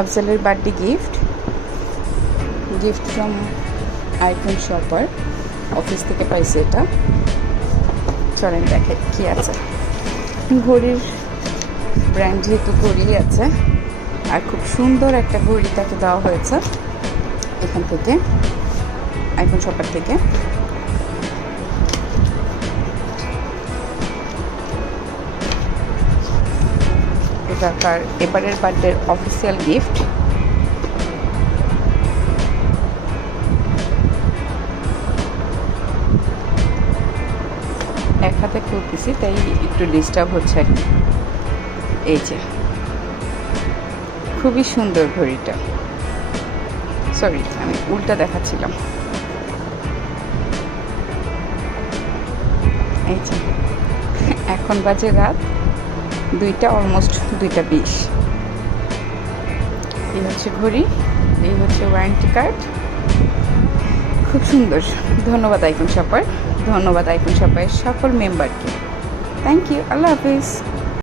আফজালের birthday gift from iPhone shopper. Office থেকে পাইছে এটা। চলেন দেখে কি আছে। ঘড়ির ব্র্যান্ড যেহেতু ঘড়ি আছে, আর খুব সুন্দর একটা ঘড়ি তাকে দেওয়া হয়েছে এখান থেকে, আইফোন শপার থেকে। এবারের বার্থডের অফিসিয়াল গিফট। এক হাতে খুলতেছি তাই একটু ডিস্টার্ব হচ্ছে আর কি। এই যে খুবই সুন্দর ঘড়িটা। সরি, আমি উল্টা দেখাচ্ছিলাম। এই যে এখন বাজে রাত 2টা, অলমোস্ট 2:20। এই হচ্ছে ঘড়ি, এই হচ্ছে ওয়ারেন্টি কার্ড। খুব সুন্দর। ধন্যবাদ আইফোন শপার, ধন্যবাদ আইফোন শপারের সকল মেম্বারকে। Thank you. আল্লাহ হাফিজ।